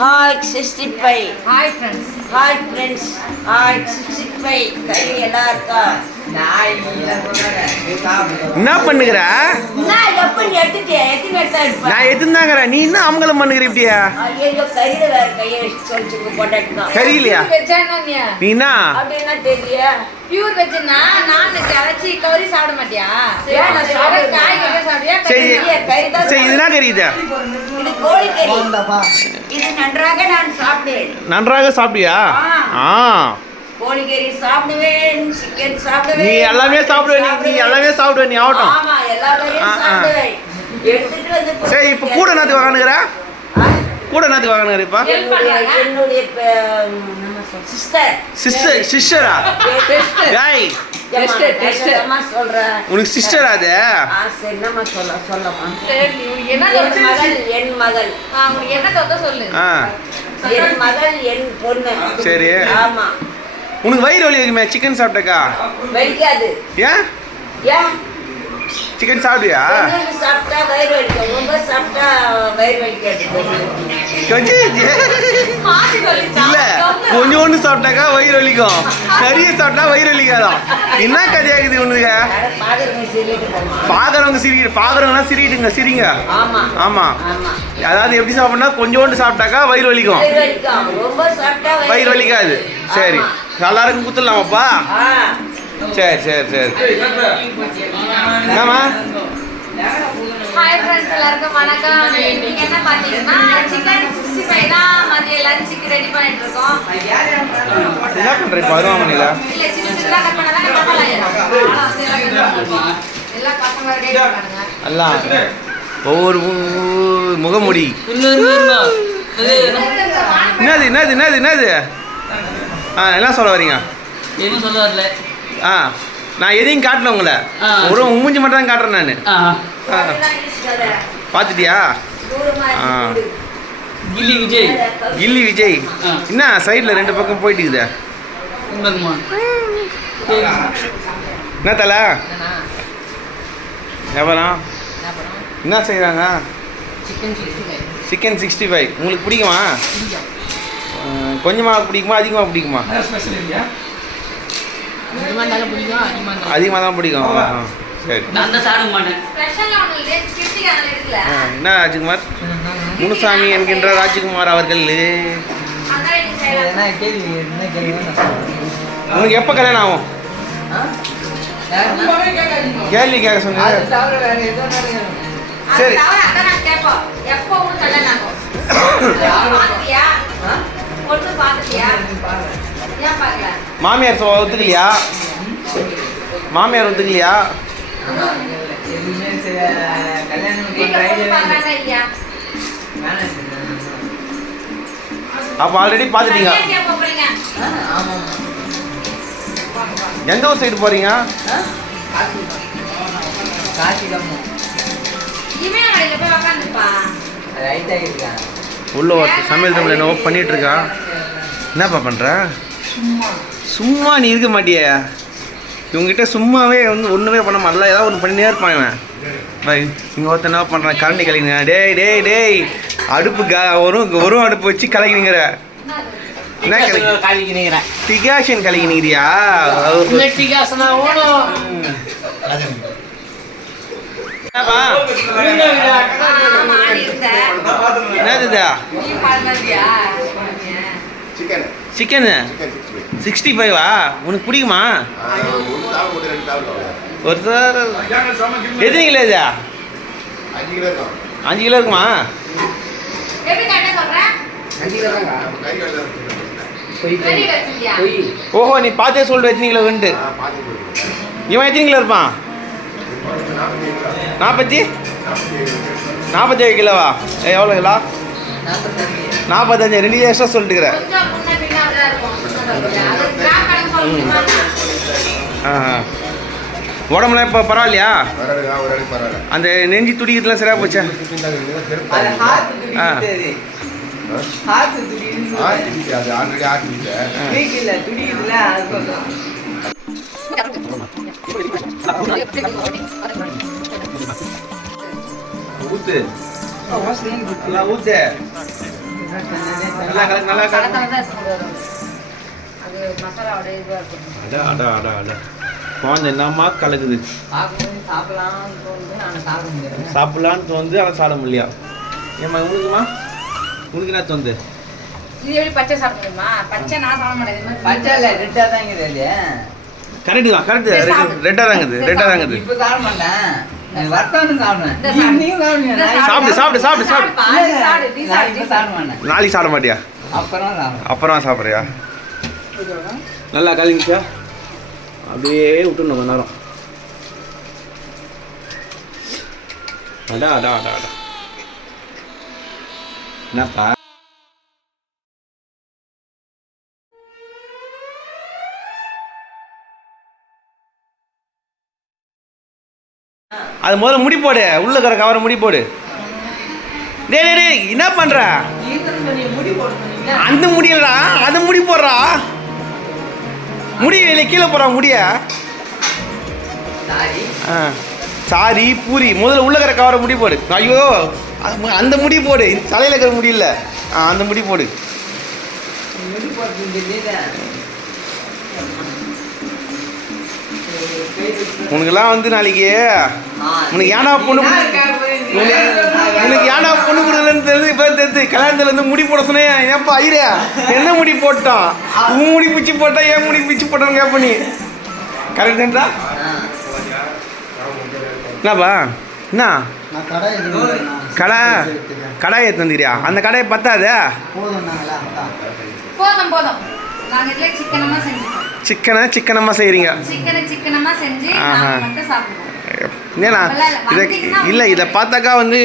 Hi 65. Hi friends. Hi friends. Hi 65. கை எல்லாம் இருக்கா? என்ன பண்ணுகிற? நான் எப்படி எடுத்துட்டேன்? எத்தனை எடுத்தா எடுப்பேன்? நான் எதுந்தாங்கிறேன், நீ என்ன அமங்கலம் பண்ணுகிற இப்படியா? ஐயோ கறியில வேற கையை வச்சு சொல்லிச்சுக்கு போட்டாட்டுதான். சரியில்லையா? வெஜ்ஜானியா? நீ என்ன அப்படின்னா தெரியல. பியூர் வெஜ்னா நான்வெஜ் அரைச்சி கறி சாப்பிட மாட்டியா? ஏன் நான் சாப்பிடுவேன். காய்கறி சாப்பிடுறியா? சரி கறி தான் சரி, இதுனா கறியுது. இது கோழி கறி. இது நன்றாக நான் சாப்பிடுவேன். நன்றாக சாப்பிட்டியா? ஆ, கோழிக்கறி சாப்பிடுவேன், சிக்கன் சாப்பிடுவேன். நீ எல்லாமே சாப்பிடுவே, நீ எல்லாமே சாப்பிடுவே, நீ ஆகட்டும். ஆமா, எல்லா கறியும் சாப்பிடுவேன். எடுத்துட்டு வந்து சரி, இப்போ கூட என்னத்துக்கு வாங்கினுக்கிற? கூட என்னத்துக்கு வாங்கினுக்கிற இப்போ? என்னுடைய சிஸ்டர். சிஸ்டரா? ஏய், அம்மா சொல்றேன். உனக்கு சிஸ்டரா அது? சரி, என்னம்மா சொல்லம்மா. சரி, நீ என்ன என் மகள். உனக்கு என்ன தோத்த சொல்லு. என் மகள், என் பொண்ணு. சரி. ஆமா. உனக்கு வயிறு வலி இருக்குமே சிக்கன் சாப்பிட்டக்கா? வலிக்காது. ஏன் ஏன் சிக்கன் சாப்பிடுவியா? கொஞ்சம் சாப்பிட்டா வயிறு வலிக்கும், ரொம்ப சாப்பிட்டா வயிறு வலிக்காது. கொஞ்சம் இல்ல, கொஞ்சோண்டு சாப்பிட்டாக்கா வயிறு வலிக்கும், நிறைய சாப்பிட்டா வயிறு வலிக்காதான். என்ன கதையாகுது உனக்கு? பாக்குறவங்க சிரிக்கிட்டு, பாக்குறவங்கலாம் சிரிக்கிட்டுங்க, சிரிங்க. ஆமா ஆமா, ஆமா. அதாவது எப்படி சாப்பிடணும்னா கொஞ்சோண்டு சாப்பிட்டாக்கா வயிறு வலிக்கும், வயிறு வலிக்கும், ரொம்ப சாப்பிட்டா வயிறு வலிக்காது. சரி, எல்லாருக்கும் குத்துடலாமாப்பா? சரி சரி சரி. என்னம்மா? ஹாய் ஃப்ரெண்ட்ஸ், எல்லாருக்கும் வணக்கம். நீங்க என்ன பாத்தீங்கன்னா சிக்கன் 65 தான் மதிய லஞ்சுக்கு ரெடி பண்ணிட்டு இருக்கோம். என்ன பண்ற இப்போ அருவாமனையில? இல்ல, சின்ன சின்னதா கட் பண்ணாதான் நல்லா இருக்கும். எல்லாம் பசங்க ரெடி பண்ணாங்க. எல்லாம் ஒவ்வொரு முகமுடி. என்னது என்னது என்னது என்னது? என்ன சொல்ல வரீங்க? எதுவும் சொல்ல வரல. நான் எதையும் காட்டல உங்களை, ஒரு மூஞ்சி மட்டும் தான் காட்டுறேன் நான். பார்த்துட்டியா? கில்லி விஜய். கில்லி விஜய் என்ன சைடில் ரெண்டு பக்கம் போயிட்டுக்குதே? என்ன தலை எவரம் என்ன செய்கிறாங்க? சிக்கன் 65 உங்களுக்கு பிடிக்குமா? கொஞ்சமாக பிடிக்குமா அதிகமாக பிடிக்குமா? அதிகமாக தான் பிடிக்கும். சரி. என்ன ராஜ்குமார்? முனுசாமி என்கின்ற ராஜ்குமார் அவர்கள் உனக்கு எப்போ கல்யாணம் ஆகும்? கேள்வி கேட்க சொன்ன. சரி, மாமியார் ஒத்துக்கலையா? மாமியார் ஒத்துக்கலையா? அப்போ ஆல்ரெடி பார்த்துட்டீங்க. எந்த ஊர் சைடு போறீங்க? உள்ள சமையல் ரூமில் என்னவோ பண்ணிட்டு இருக்கா. என்னப்பா பண்ற? சும்மா நீ இருக்க மாட்டிய. இவங்ககிட்ட சும்மாவே ஒன்றுமே பண்ண மாட்டல, ஏதாவது ஒன்று பண்ணினே இருப்பான் இவன். இங்கே ஒருத்தர் என்ன பண்ணுறான்? கரண்டி கலைக்கிறீங்க. டேய் டேய் டேய், அடுப்பு ஒரு அடுப்பு வச்சு கலைக்கிறீங்கிற. என்ன கலைக்கிறீங்க? டிகாஷன் கலைக்கிறீங்கறியா? என்னதுதா? சிக்கனு 65வா? உனக்கு பிடிக்குமா? ஒரு சார் எத்தனை கிலோ இதா? 5 கிலோ இருக்குமா? ஓஹோ, நீ பார்த்தே சொல்ற எத்தனை கிலோ வந்துட்டு. இவன் எத்தனை கிலோ இருப்பான்? 47 கிலோவா? எவ்வளோ கிலோ? 45. 2 எக்ஸ்ட்ரா சொல்லிட்டுக்கிறேன். உடம்புலாம் இப்போ பரவாயில்லையா? அந்த நெஞ்சு துடிக்கிறதுலாம் சரியாக போச்சா? ஊத்து ஊத்து. நல்லா நல்லா கலக்கலதான் இருக்கும். அது மசாலாவோட இதுவாக இருக்கும். அடா அடா அடா அடா குழந்தை என்னம்மா கலக்குது. சாப்பிடலான்னு தோந்து ஆனால் சாப்பிட முடியா. ஏம்மா உனக்குமா உனக்கு என்ன தோந்து? இது எப்படி பச்சை சாப்பிடுமா? பச்சை நான் சாப்பிட மாட்டேன். பச்சை இல்லை ரெட்டாக தான் இருக்குது. கரெக்டு தான் கரெக்டு. ரெட்டாக தாங்குது ரெட்டாக தாங்குது. இப்போ சாப்பிட மாட்டேன். வர்த்தான்னு சாப்பிடுவேன். சாப்பிடு சாப்பிடு சாப்பிடு சாப்பிடு. சாப்பிட மாட்டேன். நாளைக்கு சாப்பிட மாட்டியா? அப்புறம் சாப்பிட்றியா? நல்லா கலங்கிச்சா? அப்படியே விட்டுணும் கொஞ்ச நேரம். அடா அடா அடா அடா என்னப்பா அது முதல்ல முடி போடு. உள்ள இருக்கிற கவரை முடி போடு. டேய் டேய் டேய் என்ன பண்ற? அந்த முடியலடா அது முடி போடுறா. முடி இல்லை கீழே போடுறா முடிய. சாரி பூரி முதல்ல உள்ள இருக்கிற கவரை முடி போடு. ஐயோ அந்த முடி போடு. தலையில் இருக்கிற முடி இல்லை அந்த முடி போடு. உனக்கெல்லாம் வந்து நாளைக்கு உனக்கு ஏன்னா பொண்ணு உனக்கு ஏன்னா பொண்ணு கொடுக்கலன்னு தெரிஞ்சு இப்போ தெரிஞ்சு கல்யாணத்துல இருந்து முடி போட சொன்னேன். ஏன்ப்பா ஐயா என்ன முடி போட்டான்? உன் முடி பிச்சு போட்டா ஏன் முடி பிச்சு போட்டான்னு கேட்ப நீ. கரெக்டுன்றா? என்னப்பா என்ன கடாயை எடுத்து வந்துக்கிறியா? அந்த கடாயை பத்தாது. போதும் போதும். நாங்கள் இதில் சிக்கனமாக செஞ்சுக்கோம். சிக்கனமாக செய்கிறீங்க. சிக்கனமாக செஞ்சு மட்டும் சாப்பிடுவோம். ஏன்னா இல்லை இதை பார்த்தாக்கா வந்து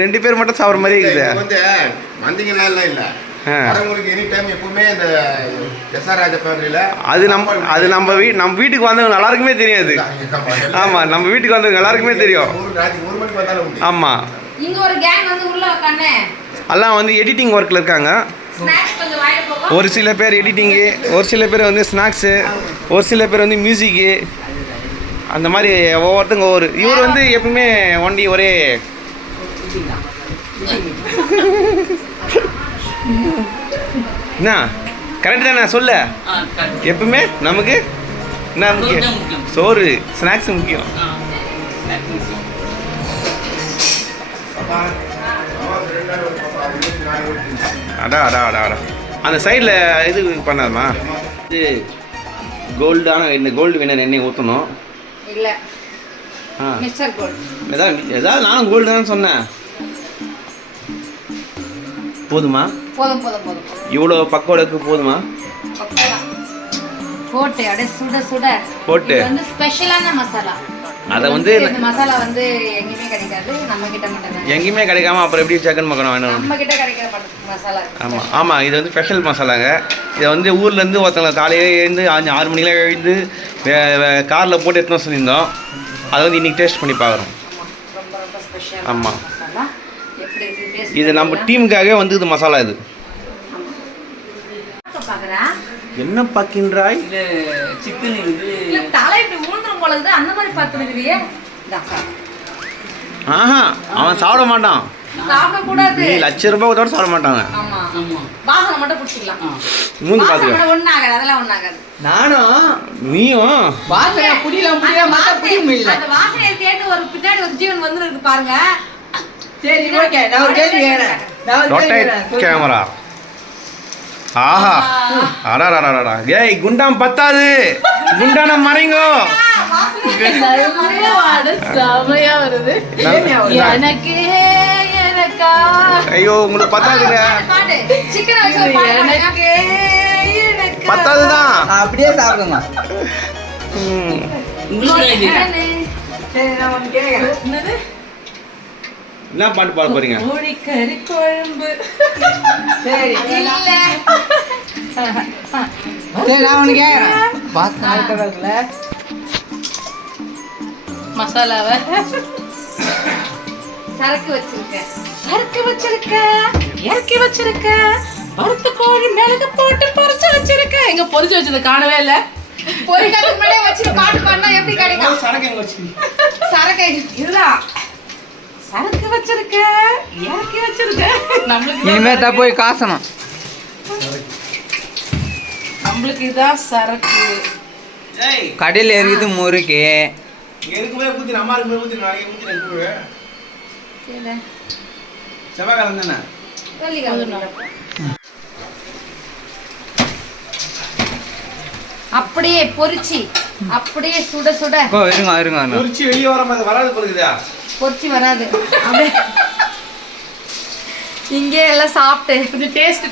2 பேர் மட்டும் சாப்பிட்ற மாதிரி இருக்குது. வந்து வந்தீங்கன்னா இல்லை எனி டைம் எப்பவுமே இந்த எஸ்ஆர்ராஜ ஃபேமிலியில் அது நம்ம வீட்டுக்கு வந்தவங்க எல்லாருக்குமே தெரியாது. ஆமாம் நம்ம வீட்டுக்கு வந்தவங்க எல்லாருக்குமே தெரியும். ஆமாம் இங்க ஒரு கேங் வந்து உள்ள உட்கார்ந்தே எல்லாம் வந்து எடிட்டிங் ஒர்க்கில் இருக்காங்க. ஸ்நாக்ஸ் கொஞ்சம் வாயில போகும். ஒரு சில பேர் எடிட்டிங்கு, ஒரு சில பேர் வந்து ஸ்நாக்ஸு, ஒரு சில பேர் வந்து மியூசிக்கு, அந்த மாதிரி ஒவ்வொருத்தங்க ஒவ்வொரு. இவர் வந்து எப்பவுமே ஒண்டி ஒரே என்ன கரெக்டு தானே சொல்ல. எப்பவுமே நமக்கு என்ன முக்கியம்? சோறு ஸ்நாக்ஸ் முக்கியம். அடா அடா அடா அடா அந்த சைடில் இது பண்ணாதம்மா. இது கோல்டான இந்த கோல்டு வினர் எண்ணெய் ஊற்றணும். இல்லை மிஸ்டர் கோல்டு ஏதாவது நானும் கோல்டு தானே சொன்னேன். போதுமா? போதும் போதும் போதும். இவ்வளோ பக்கோடக்கு போதுமா? போட்டு அப்படியே சுட சுட போட்டு வந்து ஸ்பெஷலான மசாலா. அதை வந்து மசாலா வந்து எங்கேயுமே கிடைக்காது, நம்ம கிட்ட மட்டும். எங்கேயுமே கிடைக்காம அப்புறம் எப்படி சிக்கன் மக்கனம் வேணும்? நம்ம கிட்ட கிடைக்கிற மசாலா. ஆமாம் ஆமாம் இது வந்து ஸ்பெஷல் மசாலாங்க. இதை வந்து ஊர்லேருந்து ஒருத்தவங்க காலையில் எழுந்து 6 மணிக்கெலாம் எழுந்து காரில் போட்டு எடுத்துன்னு சொல்லியிருந்தோம். அதை வந்து இன்றைக்கி டேஸ்ட் பண்ணி பார்க்குறோம். ரொம்ப ரொம்ப ஸ்பெஷல். ஆமாம் எப்படி டேஸ்ட் இது நம்ம டீமுக்காகவே வந்து இது மசாலா. இது என்ன பார்க்கின்றாய்? இது சிக்கன் இருக்குது. இல்ல தலை இப்படி ஊந்துரும் போல இருக்குது, அந்த மாதிரி பார்த்துருக்குறியே. ஆஹா அவன் சாப்பிட மாட்டான். சாப்பிட கூடாது. நீ ₹1,00,000 கூட சாப்பிட மாட்டாங்க. ஆமா ஆமா வாசனை மட்டும் பிடிச்சிக்கலாம். மூந்து பார்த்துக்க. ஒன்றும் ஆகாது, அதெல்லாம் ஒன்றும் ஆகாது. நானும் நீயும் வாசனை புரியல அந்த வாசனையை கேட்டு ஒரு பின்னாடி ஒரு ஜீவன் வந்து இருக்கு பாருங்க. சரி ஓகே நான் ஒரு கேள்வி கேட்கிறேன். கேமரா. ஆஹா அடாடாடாடா ஏய் குண்டாம் பத்தாது, குண்டான மறைங்கோ. செமையா வருது. எனக்கு எனக்கா ஐயோ உங்களுக்கு பத்தாதுங்க. சிக்கன் எனக்கு பத்தாதுதான். அப்படியே சாப்பிடுங்க. சரி நான் ஒன்று கேட்குறேன். என்ன பாட்டு பாட போறீங்க? கோழிக்கறி குழம்பு. சரி இல்ல சரி நான் ஒன்று கேட்குறேன். வாசனை மசாலாவை சரக்கு வச்சிருக்க இறக்கி வச்சிருக்க வறுத்த கோழி மிளகு போட்டு பொரிச்சு வச்சிருக்க. எங்க பொரிச்சு வச்சது காணவே இல்ல. பொரிக்கிறதுக்கு முன்னாடியே வச்சு பாட்டு பாடினா எப்படி கிடைக்கும்? சரக்கு எங்க வச்சு? சரக்கு இதுதான் சரக்கு வச்சிருக்க இறக்கி வச்சிருக்க நம்மளுக்கு இனிமே தான் போய் காசணும். நம்மளுக்கு இதான் சரக்கு. ஏய் கடையில் இருக்குது முறுக்கு. இங்க இருக்கும்போது ஊத்தி அம்மா இருக்கும்போது ஊத்தி நாளைக்கு ஊத்தி எனக்கு செவ்வாய்க்கிழமை தானே அப்படியே பொரிச்சு அப்படியே சுட சுட ஓ இருங்க இருங்க இருங்க. குறிச்சி வெளியே வர மாதிரி வராது போகுதா பொரிச்சு வராது அப்படியே இங்கே எல்லாம் சாப்பிட்டு கொஞ்சம் டேஸ்ட்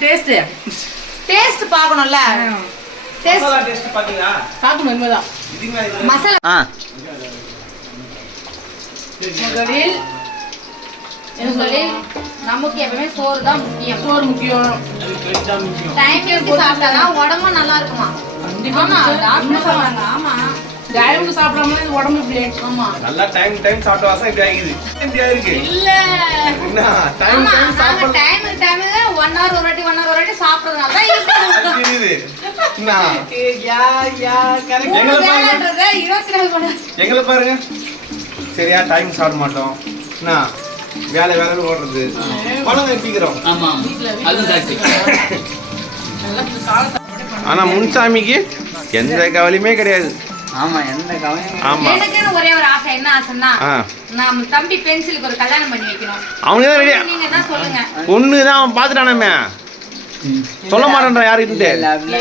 டேஸ்ட் பார்க்கணும்ல. டேஸ்ட் மசாலா டேஸ்ட் பாத்தீங்களா பார்க்கணும் உண்மைதான். இதுக்கு மேல மசாலா ஆ முதலில் நமக்கு எப்பவுமே சோறு தான் முக்கியம். சோறு முக்கியம். டைம் எடுத்து சாப்பிட்டாதான் உடம்பும் நல்லா இருக்குமா. ஆமா டாக்டர் சொல்றாங்க. ஆமா டைமுக்கு சாப்பிடாம இது உடம்பு இப்படி. ஆமா நல்லா டைம் சாப்பிட்ட வாசம் இப்படி ஆகிது இப்படி ஆயிருக்கு இல்ல என்ன டைம் ஆமா நாங்க சாப்பிட டைம் 1 hour ஒரு வாட்டி சாப்பிடுறதுனால தான் இருக்கு. தெரியுது என்ன யா கரெக்ட். எங்களை பாருங்க. வேலைன்றதை 24 மணி எங்களை பாருங்க சரியா டைம் சாப்பிட மாட்டோம் என்ன வேலை ஓடுறது பணம் சீக்கிரம் ஆமாம் அதுவும் கரெக்ட். ஆனா முன்சாமிக்கு எந்த கவலையுமே கிடையாது. ஆமாம் எந்த கவலையும். ஆமா எனக்குன்னு ஒரே ஒரு ஆசை. என்ன ஆசைன்னா ஆ நம்ம தம்பி பென்சிலுக்கு ஒரு கல்யாணம் பண்ணி வைக்கணும். அவனுக்கு தான் ரெடியா நீங்க என்ன சொல்லுங்க. பொண்ணு தான் அவன் பார்த்துட்டானே சொல்ல மாட்டேன்றான் யாருக்கிட்ட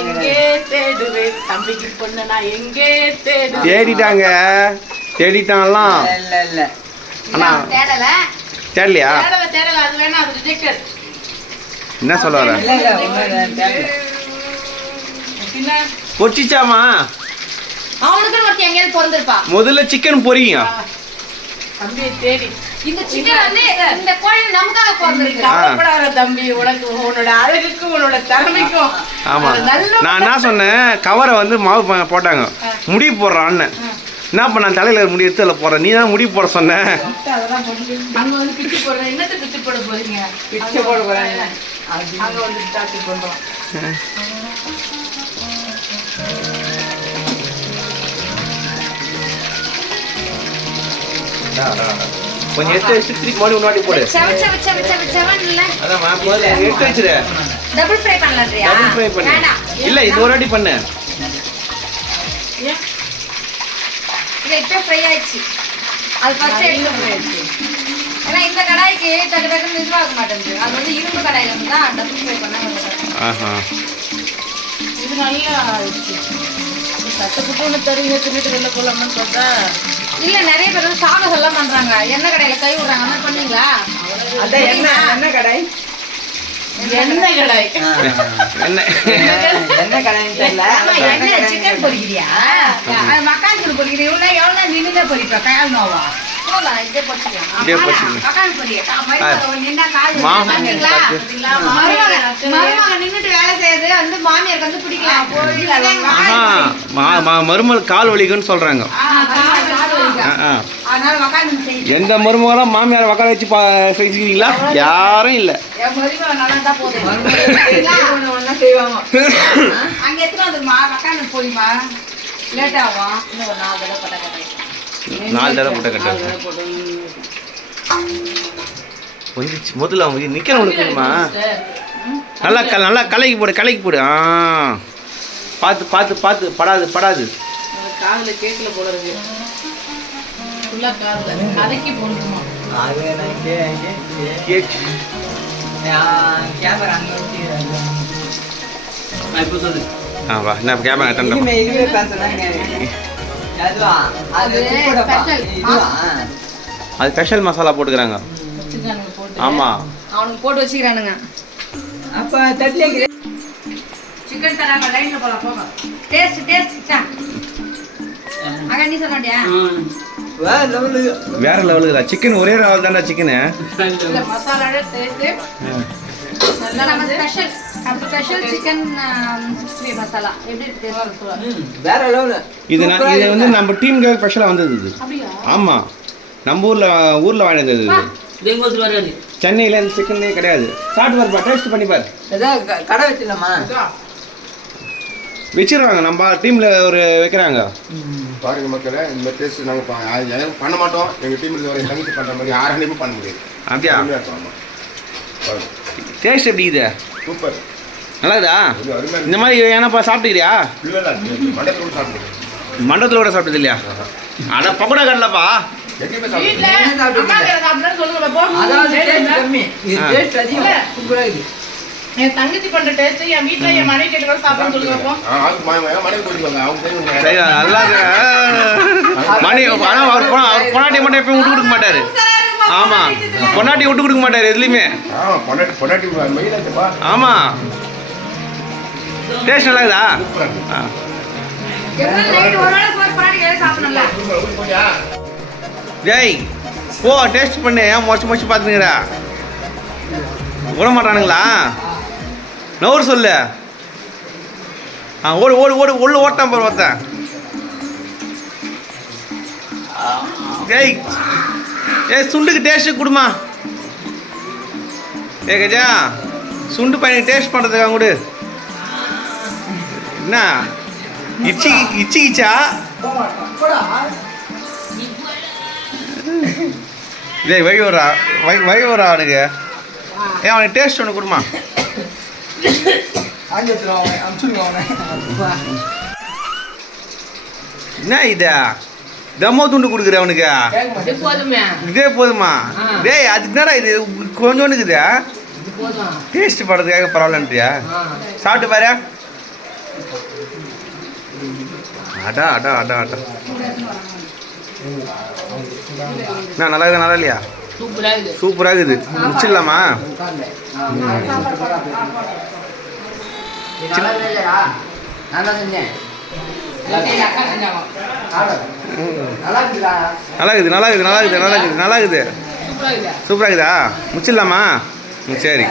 எங்கே தேடுவேன் தம்பிக்கு பொண்ணு நான் எங்கே தேடுவேன். தேடிட்டான்லாம் இல்லை அண்ணா தேடல தேடலையா தேடல அது வேணா அது ரிஜெக்டட். என்ன சொல்ல வர என்ன பொரிச்சிச்சாமா அவனுக்குன்னு ஒருத்தி எங்கேயாவது பிறந்திருப்பா. முதல்ல சிக்கன் பொரிங்க தம்பியை தேடி இந்த சிக்கன் வந்து இந்த கோழி நமக்காக பிறந்திருக்கு. கவலைப்படாத தம்பி, உனக்கு உன்னோட அழகுக்கும் உன்னோட திறமைக்கும் ஆமா அது நல்ல நான் என்ன சொன்னேன் கவரை வந்து மாவு போட்டாங்க முடி போடுறான் அண்ணன் என்ன பண்ண தலையில முடி எடுத்து அதில் போடுறேன் நீ தான் முடி போட சொன்ன அதெல்லாம் பண்ணி அங்க வந்து பிச்சு போடுறேன். என்னத்தை பிச்சு போட போறீங்க? பிச்சை போட போறாங்க. அங்க வந்து ஸ்டார்ட் பண்றோம். கொஞ்சம் எடுத்து வச்சு திருப்பி மறுபடியும் முன்னாடி போடு செவன் இல்ல அதான் முதல்ல எடுத்து வச்சிரு டபுள் ஃப்ரை பண்ணலாம்ன்றியா? டபுள் ஃப்ரை பண்ணு வேண்டாம். இல்ல இது ஒரு வாட்டி பண்ணு ஏன்? இது இப்போ ஃப்ரை ஆயிடுச்சு. அது ஃபர்ஸ்ட் எடுத்து ஏன்னா இந்த கடாய்க்கு டக்கு டக்குன்னு இதுவாக மாட்டேங்குது. அது வந்து இரும்பு கடாயில வந்து தான் டபுள் ஃப்ரை பண்ண ஆஹா இது நல்லா ஆயிடுச்சு. கஷ்டப்பட்டு ஒன்று தருவீங்க தின்னுட்டு வெளில போலாமான்னு பார்த்தா இல்ல நிறைய பேர் வந்து சாதம் எல்லாம் பண்றாங்க. எண்ணெய் கடையில கை விடுறாங்க. அந்த மாதிரி பண்ணீங்களா? அதான் என்ன கடை எண்ணெய் கடாய். என்ன என்ன கடைன்னு தெரியல. ஆமா, எண்ணெய் சிக்கன் பொரிக்கிறியா? அது மக்கான் பொரிக்கிறியா? எவ்வளவு நின்று பொரிப்பா கையால் நோவா போதா இதே பொரிச்சிக்கலாம். இதே பொரிச்சிக்கலாம். மக்கான் பொரிய நின்னா கால் மாமா பாத்தீங்களா? மருமக நின்னுட்டு வேலை செய்யறது வந்து மாமியாருக்கு வந்து பிடிக்கலாம். மருமகள் கால் வலிக்குன்னு சொல்றாங்க அதனால மக்கான் செய்யுது. எந்த மருமகளும் மாமியார் உட்கார வச்சு செஞ்சுக்கிறீங்களா யாரும் இல்லை என் மருமக நல்லா தான் போதும். ஒன்றா செய்வாங்க. அங்க எத்தனை வந்துருமா மக்கான் போலிமா லேட் ஆகும். இன்னும் ஒரு 4 தடவை பட்ட கட்டாய் 4 தடவை போட்ட கட்ட வந்துச்சு முதல்ல அவங்க நிற்கிறவனுக்குமா நல்லா கலைக்கு போடு ஆ பார்த்து படாது காதுல கேட்கல போல இருக்கு. ஃபுல்லா காதுல கதைக்கு போடணுமா? அது கேமரா அங்கே வச்சு இப்போ சொல்லு. வா நான் கேமரா தண்டேன் இதுவே பேசுறாங்க. அதுவா அது special. அது ஸ்பெஷல் மசாலா போட்டுக்கிறாங்க வச்சுக்கானுங்க போட்டு. ஆமாம் அவனுக்கு போட்டு வச்சுக்கிறானுங்க. அப்போ தட்டிலே சிக்கன் தராங்க லைன்ல போலாம் போங்க. டேஸ்ட் அங்க நீ சொல்ல மாட்டியா? வேற லெவலுக்குதா சிக்கன் ஒரே லெவல் தான்டா சிக்கனு இந்த மசாலாவே சேர்த்து நல்லா நம்ம வந்து ஸ்பெஷல் சிக்கன் 60 மசாலா எப்படி டேஸ்ட் வேற லெவலு. இது வந்து நம்ம டீமுக்காக ஸ்பெஷலாக வந்தது இது அப்படியா? ஆமாம் நம்ம ஊரில் வாங்கினது இது சென்னையில் இந்த சிக்கனே கிடையாது சாப்பிட்டு பாருப்பா டேஸ்ட் பண்ணி பாரு ஏதாவது கடை வச்சிடலாமா? வச்சிருவாங்க நம்ம டீமில் ஒரு வைக்கிறாங்க பாருங்க மக்களே, இந்த டேஸ்ட் நாங்கள் பண்ண மாட்டோம். எங்கள் டீமில் வர தங்கச்சி பண்ணுற மாதிரி யாராலையும் பண்ண முடியாது. அப்படியா? அருமையா இருக்கும். ஆமா. பாருங்க. டேஸ்ட் எப்படி இது? சூப்பர். நல்லாக்குதா? இது அருமையா இந்த மாதிரி ஏன்னாப்பா சாப்பிட்டுக்கிறியா? இல்லை மண்டலத்தில் கூட சாப்பிடுவோம். மண்டபத்தில் கூட சாப்பிட்டது இல்லையா? ஆனால் பக்கோடா கடலப்பா. எங்கேயுமே வீட்ல சாப்பிடுவோம். அம்மா கிட்ட சாப்பிட்டேன்னு சொல்லுங்க பாப்போம். அதாவது டேஸ்ட் டேஸ்ட் இல்ல. கம்மி இது டேஸ்ட் அதிகம் சூப்பரா இருக்குது என் தங்கச்சி பண்ற டேஸ்ட் என் வீட்ல என் மனைவி கிட்ட கூட சாப்பிடணும்னு சொல்லுங்க பாப்போம். அது மனைவி போயிடுவாங்க. அவங்க சரி, செய்வாங்க. நல்லா மணி ஆனால் அவர் பொன்னாட்டி மட்டும் எப்பயும் விட்டு கொடுக்க மாட்டார். ஆமாம், பொன்னாட்டி விட்டு கொடுக்க மாட்டார் எதுலேயுமே. பொண்டாட்டி மெயிலாச்சுப்பா. ஆமாம், டேஸ்ட் நல்லாக்குதா? சூப்பராக இருக்கு. ஆ. எப்பவும் night ஒரு வேளை சோறு பண்ணாட்டி எதுவும் சாப்பிடணும்ல? போயா? ஜெய் போ டேஸ்ட் பண்ணு. ஏன் மொச்சு பார்த்துக்கிறா? விட மாட்டானுங்களா? நவுறு சொல்லு. ஓடு ஓடு ஓடு உள்ள ஓட்டான் பாரு ஒருத்தன். ஜெய் சுண்டுக்கு டேஸ்ட்டு கொடுமா. கஜா சுண்டு பையனுக்கு டேஸ்ட் பண்ணுறதுக்காக கொடு. என்ன இச்சிக்கிச்சா? டேய் வழி வரா அவனுக்கு. அவனுக்கு டேஸ்ட் ஒன்று கொடுமா. என்ன இதா தம்மோ துண்டு கொடுக்குற அவனுக்கு? இது போதுமே. இதே போதுமா? டேய் அதுக்கு என்னடா இது கொஞ்சோண்டு இருக்குதா? இது போதும். டேஸ்ட் பண்ணுறதுக்காக பரவாயில்லன்றியா? சாப்பிட்டு பாரு. அடா அடா அடா அடா. என்ன நல்லா இருக்குதா? நல்லா இல்லையா? சூப்பரா இருக்குது. சூப்பராக இருக்குது. முடிச்சிடலாமா? நல்லா செஞ்சேன் எங்க அக்கா செஞ்சாங்க. நல்லா இருக்குதா நல்லா இருக்குது நல்லா இருக்குது நல்லா இருக்குது நல்லா இருக்குது நல்லா இருக்குது. சூப்பரா இருக்குது. சூப்பராக இருக்குதா? முடிச்சிடலாமா? சரி.